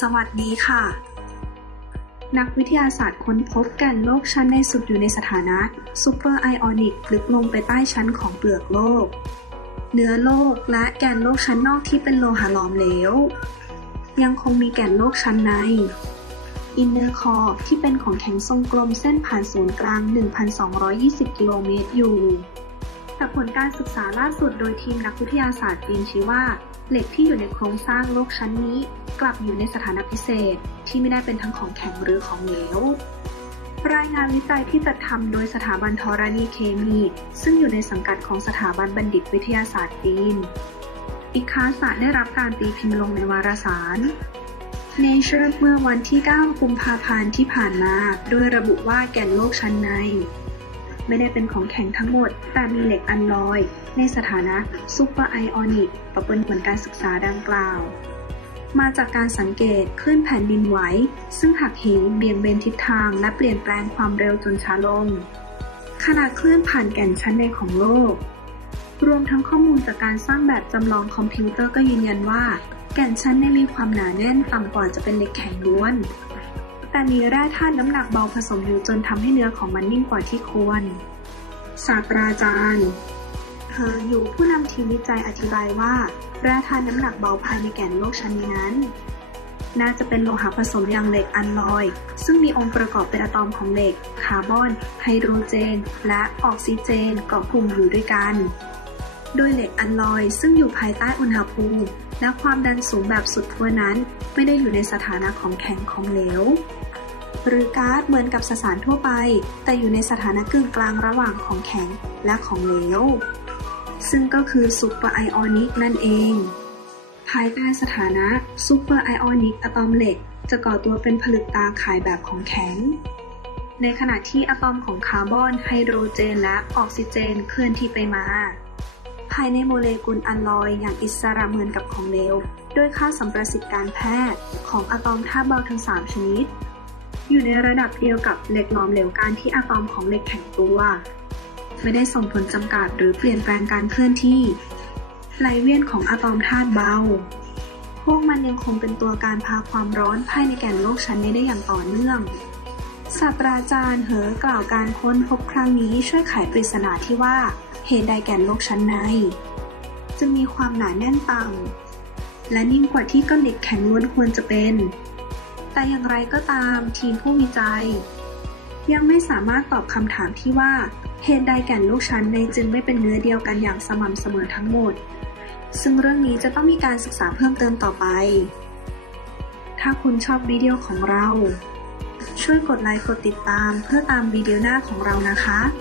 สวัสดีค่ะ นักวิทยาศาสตร์ค้นพบแก่นโลกชั้นในสุดอยู่ในสถานะซูเปอร์ไอออนิกลึกลงไปใต้ชั้นของเปลือกโลก เนื้อโลกและแก่นโลกชั้นนอกที่เป็นโลหะหลอมเหลว ยังคงมีแก่นโลกชั้นในอินเนอร์คอร์ที่เป็นของแข็งทรงกลมเส้นผ่านศูนย์กลาง 1,220 กิโลเมตรอยู่ แต่ผลการศึกษาล่าสุดโดยทีมนักวิทยาศาสตร์จีนชี้ว่า เหล็กที่อยู่ในโครงสร้างโลกชั้นนี้ กลับอยู่ในสถานะพิเศษที่ไม่ได้เป็นทั้งของแข็งหรือของเหลว รายงานวิจัยที่จัดทำโดยสถาบันธรณีเคมี ซึ่งอยู่ในสังกัดของสถาบันบัณฑิตวิทยาศาสตร์จีนอีกคาสะได้รับการตีพิมพ์ลงในวารสาร Nature เมื่อวันที่ 9 กุมภาพันธ์ที่ผ่านมา โดยระบุว่าแก่นโลกชั้นใน ไม่ได้เป็นของแข็งทั้งหมด แต่มีเหล็กอัลลอย ในสถานะซูเปอร์ไอออนิกประเมินผลการศึกษาดังกล่าว มาจากการสังเกตคลื่นแผ่นดินไหว ซึ่งหักเหเบี่ยงเบนทิศทางและเปลี่ยนแปลงความเร็วจนช้าลง ขณะคลื่นผ่านแก่นชั้นในของโลก รวมทั้งข้อมูลจากการสร้างแบบจำลองคอมพิวเตอร์ก็ยืนยันว่า แก่นชั้นในมีความหนาแน่นต่ำกว่าจะเป็นเหล็กแข็งล้วน แต่มีแร่ธาตุน้ำหนักเบาผสมอยู่จนทำให้เนื้อของมันนิ่งกว่าที่ควรศาสตราจารย์ เธออยู่ผู้นำทีมวิจัยอธิบายว่าแร่ธาตุน้ำหนักเบาภายในแก่นโลกชั้นนี้นั้น น่าจะเป็นโลหะผสมอย่างเหล็กอัลลอย ซึ่งมีองค์ประกอบเป็นอะตอมของเหล็ก คาร์บอน ไฮโดรเจน และออกซิเจนเกาะกลุ่มอยู่ด้วยกัน โดยเหล็กอัลลอย ซึ่งอยู่ภายใต้อุณหภูมิและความดันสูงแบบสุดขั้วนั้น ไม่ได้อยู่ในสถานะของแข็งของเหลวหรือก๊าซเหมือนกับสสารทั่วไป แต่อยู่ในสถานะกึ่งกลางระหว่างของแข็งและของเหลว ซึ่งก็คือซูเปอร์ไอออนิกนั่นเอง ภายใต้สถานะซูเปอร์ไอออนิกอะตอมเหล็ก จะก่อตัวเป็นผลึกตาข่ายแบบของแข็ง ในขณะที่อะตอมของคาร์บอนไฮโดรเจนและออกซิเจนเคลื่อนที่ไปมา ภายในโมเลกุลอัลลอยอย่างอิสระเหมือนกับของเหลวด้วยค่าสัมประสิทธิ์การแพทย์ของอะตอมธาตุเบาทั้ง 3 ชนิด อยู่ในระดับเดียวกับเหล็กหลอมเหลวการที่อะตอมของเหล็กแข็งตัว ไม่ได้ส่งผลจำกัดหรือเปลี่ยนแปลงการเคลื่อนที่ไหลเวียนของอะตอมธาตุเบา พวกมันยังคงเป็นตัวการพาความร้อนภายในแก่นโลกชั้นนี้ได้อย่างต่อเนื่องศาสตราจารย์เหอกล่าวการค้นพบครั้งนี้ช่วยไขปริศนาที่ว่าเหตุใดแก่นโลกชั้นในจึงมีความหนาแน่นต่ำและนิ่งกว่าที่ก้อนเหล็กแข็งล้วนควรจะเป็น แต่อย่างไรก็ตามทีมผู้วิจัย ยังไม่สามารถตอบคำถามที่ว่า เหตุใดแก่นลูกชั้นในจึงไม่เป็นเนื้อเดียวกันอย่างสม่ำเสมอทั้งหมด ซึ่งเรื่องนี้จะต้องมีการศึกษาเพิ่มเติมต่อไป ถ้าคุณชอบวิดีโอของเรา ช่วยกดไลค์กดติดตามเพื่อตามวิดีโอหน้าของเรานะคะ